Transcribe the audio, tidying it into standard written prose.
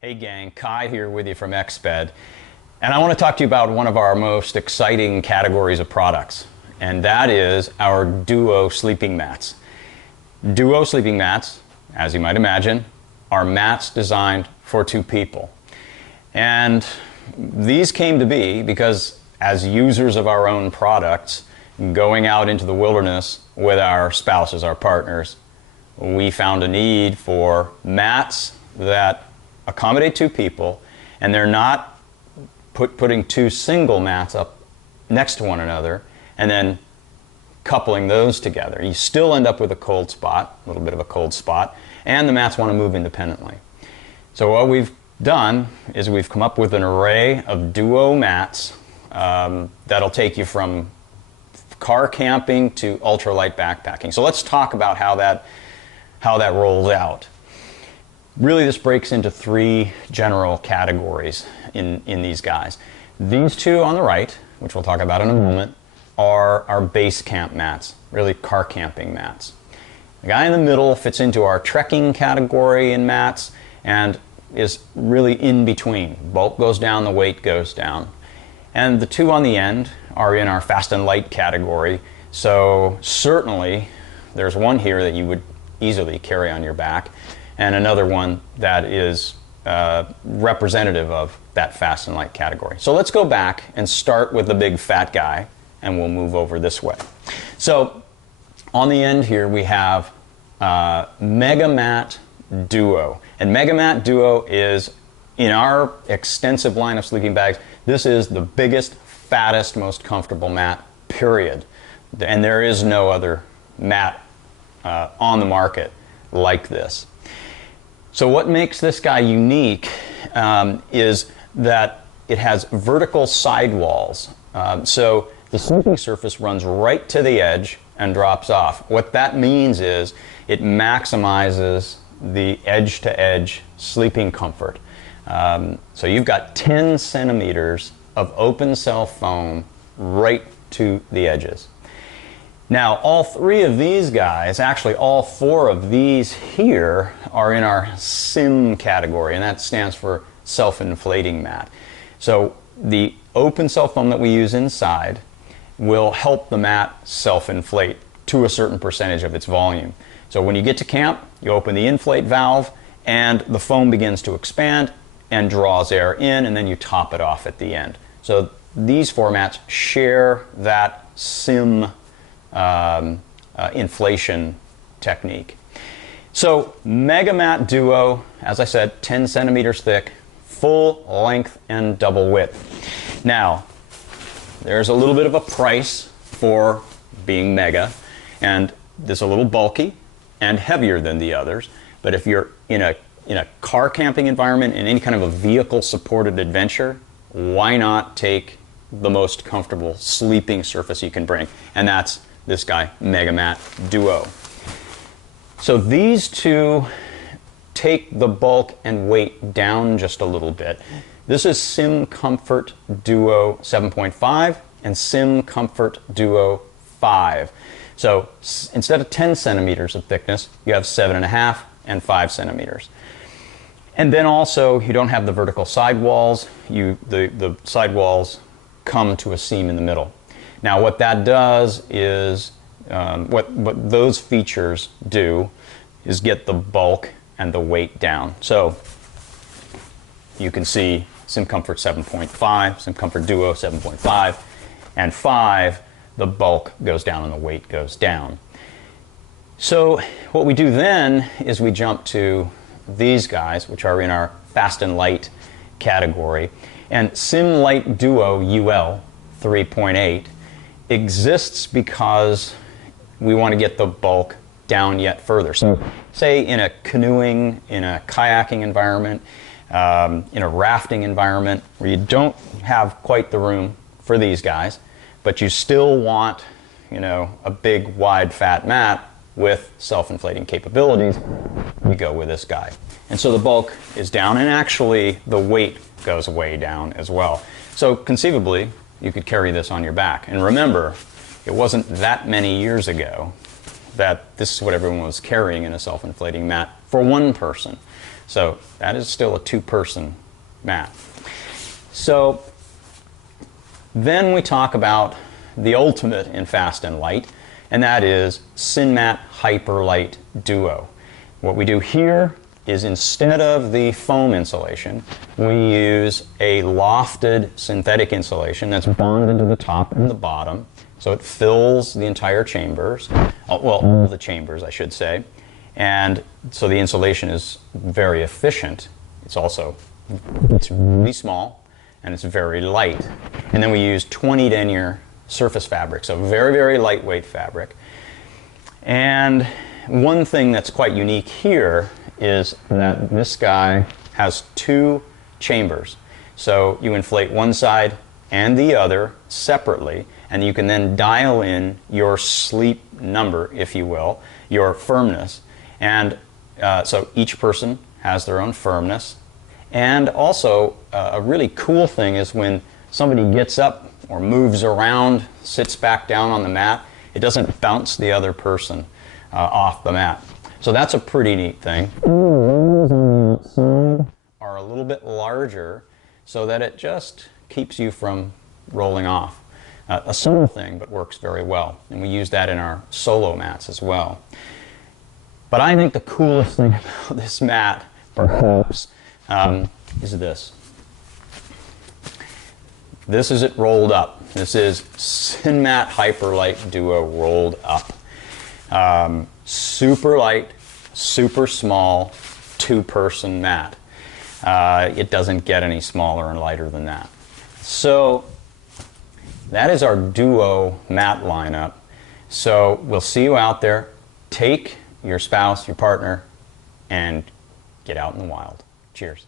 Hey gang, Kai here with you from Exped, and I want to talk to you about one of our most exciting categories of products, and that is our Duo sleeping mats. Duo sleeping mats, as you might imagine, are mats designed for two people. And these came to be because as users of our own products, going out into the wilderness with our spouses, our partners, we found a need for mats that accommodate two people, and they're not putting two single mats up next to one another and then coupling those together. You still end up with a cold spot, a little bit of a cold spot, and the mats want to move independently. So what we've done is we've come up with an array of Duo mats that'll take you from car camping to ultralight backpacking. So let's talk about how that rolls out. Really, this breaks into three general categories in these guys. These two on the right, which we'll talk about in a moment, are our base camp mats, really car camping mats. The guy in the middle fits into our trekking category in mats and is really in between. Bulk goes down, the weight goes down. And the two on the end are in our fast and light category. So certainly there's one here that you would easily carry on your back, and another one that is representative of that fast and light category. So let's go back and start with the big fat guy, and we'll move over this way. So on the end here we have Megamat Duo. And Megamat Duo is, in our extensive line of sleeping bags, this is the biggest, fattest, most comfortable mat, period. And there is no other mat on the market like this. So what makes this guy unique is that it has vertical sidewalls. So the sleeping surface runs right to the edge and drops off. What that means is it maximizes the edge-to-edge sleeping comfort. So you've got 10 centimeters of open cell foam right to the edges. Now, all three of these guys, actually all four of these here, are in our SIM category, and that stands for self-inflating mat. So the open cell foam that we use inside will help the mat self-inflate to a certain percentage of its volume. So when you get to camp, you open the inflate valve and the foam begins to expand and draws air in, and then you top it off at the end. So these four mats share that SIM inflation technique. So Megamat Duo, as I said, 10 centimeters thick, full length and double width. Now, there's a little bit of a price for being mega, and this is a little bulky and heavier than the others, but if you're in a car camping environment, in any kind of a vehicle supported adventure, why not take the most comfortable sleeping surface you can bring? And that's this guy, Megamat Duo. So these two take the bulk and weight down just a little bit. This is Sim Comfort Duo 7.5 and Sim Comfort Duo 5. So instead of 10 centimeters of thickness, you have 7.5 and 5 centimeters. And then also, you don't have the vertical sidewalls. The sidewalls come to a seam in the middle. Now what that does is, what those features do is get the bulk and the weight down. So you can see SimComfort 7.5, SimComfort Duo 7.5, and 5, the bulk goes down and the weight goes down. So what we do then is we jump to these guys, which are in our fast and light category. And Sim Light Duo UL 3.8 exists because we want to get the bulk down yet further. So say in a canoeing, in a kayaking environment, in a rafting environment where you don't have quite the room for these guys, but you still want, a big, wide, fat mat with self-inflating capabilities, we go with this guy. And so the bulk is down, and actually the weight goes way down as well. So conceivably, you could carry this on your back. And remember, it wasn't that many years ago that this is what everyone was carrying in a self-inflating mat for one person. So that is still a two-person mat. So then we talk about the ultimate in fast and light, and that is Sinmat Hyperlight Duo. What we do here is, instead of the foam insulation, we use a lofted synthetic insulation that's bonded to the top and the bottom, so it fills the entire chambers, well, all the chambers I should say, and so the insulation is very efficient. It's really small and it's very light. And then we use 20 denier surface fabric, so very, very lightweight fabric. And one thing that's quite unique here is that this guy has two chambers. So you inflate one side and the other separately, and you can then dial in your sleep number, if you will, your firmness. And so each person has their own firmness. And also, a really cool thing is when somebody gets up or moves around, sits back down on the mat, it doesn't bounce the other person off the mat. So that's a pretty neat thing. The rolls on the outside are a little bit larger so that it just keeps you from rolling off. A subtle thing, but works very well. And we use that in our solo mats as well. But I think the coolest thing about this mat, perhaps, is this. This is it rolled up. This is Sinmat Hyperlight Duo rolled up. Super light, super small, two-person mat. It doesn't get any smaller and lighter than that. So that is our Duo mat lineup. So we'll see you out there. Take your spouse, your partner, and get out in the wild. Cheers.